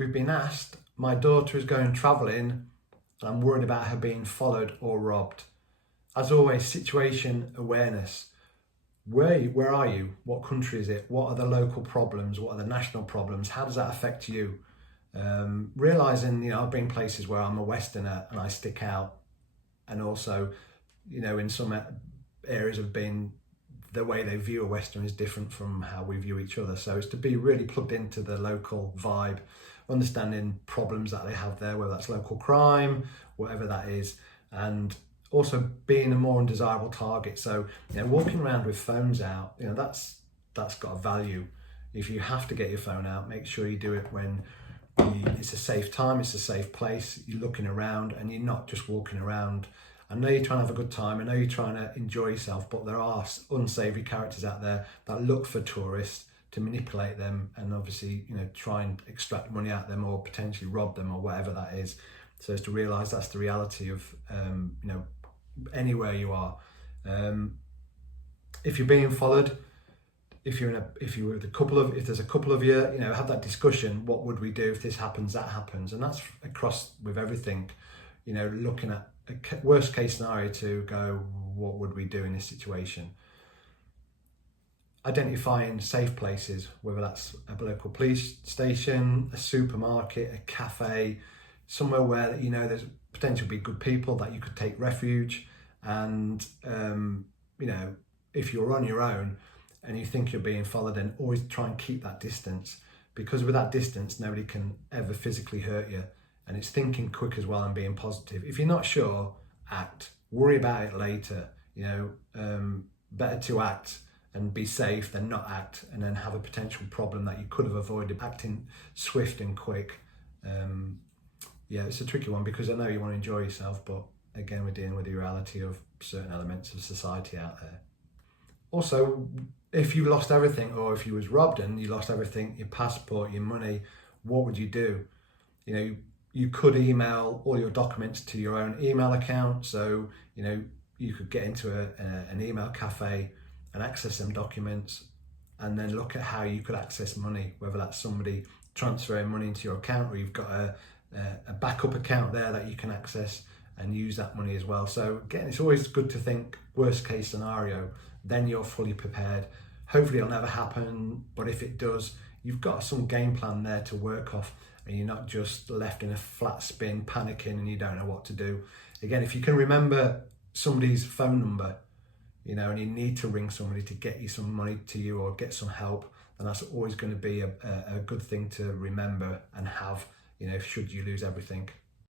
we've been asked, my daughter is going travelling and I'm worried about her being followed or robbed. As always, situation awareness. Where are you? What country is it? What are the local problems? What are the national problems? How does that affect you? Realizing, I've been places where I'm a Westerner and I stick out, and also, in some areas of being, the way they view a Westerner is different from how we view each other. So it's to be really plugged into the local vibe, understanding problems that they have there, whether that's local crime, whatever that is, and also being a more undesirable target. So, walking around with phones out, that's got a value. If you have to get your phone out, make sure you do it when it's a safe time, it's a safe place, you're looking around and you're not just walking around. I know you're trying to have a good time, I know you're trying to enjoy yourself, but there are unsavoury characters out there that look for tourists to manipulate them and obviously, try and extract money out of them or potentially rob them or whatever that is. So it's to realise that's the reality of, anywhere you are. If you're being followed, if there's a couple of you, have that discussion. What would we do if this happens, that happens? And that's across with everything, looking at a worst case scenario to go, what would we do in this situation? Identifying safe places, whether that's a local police station, a supermarket, a cafe, somewhere where there's potentially be good people that you could take refuge. And if you're on your own and you think you're being followed, then always try and keep that distance, because with that distance nobody can ever physically hurt you. And it's thinking quick as well and being positive. If you're not sure, act. Worry about it later. Better to act and be safe than not act and then have a potential problem that you could have avoided. Acting swift and quick. It's a tricky one, because I know you want to enjoy yourself, but again, we're dealing with the reality of certain elements of society out there. Also, if you lost everything, or if you was robbed and you lost everything, your passport, your money, what would you do? You could email all your documents to your own email account. So, you could get into an email cafe and access them documents, and then look at how you could access money, whether that's somebody transferring money into your account, or you've got a backup account there that you can access and use that money as well. So again, it's always good to think worst case scenario, then you're fully prepared. Hopefully it'll never happen, but if it does, you've got some game plan there to work off, and you're not just left in a flat spin panicking and you don't know what to do. Again, if you can remember somebody's phone number, and you need to ring somebody to get you some money to you or get some help, then that's always going to be a good thing to remember and have, should you lose everything.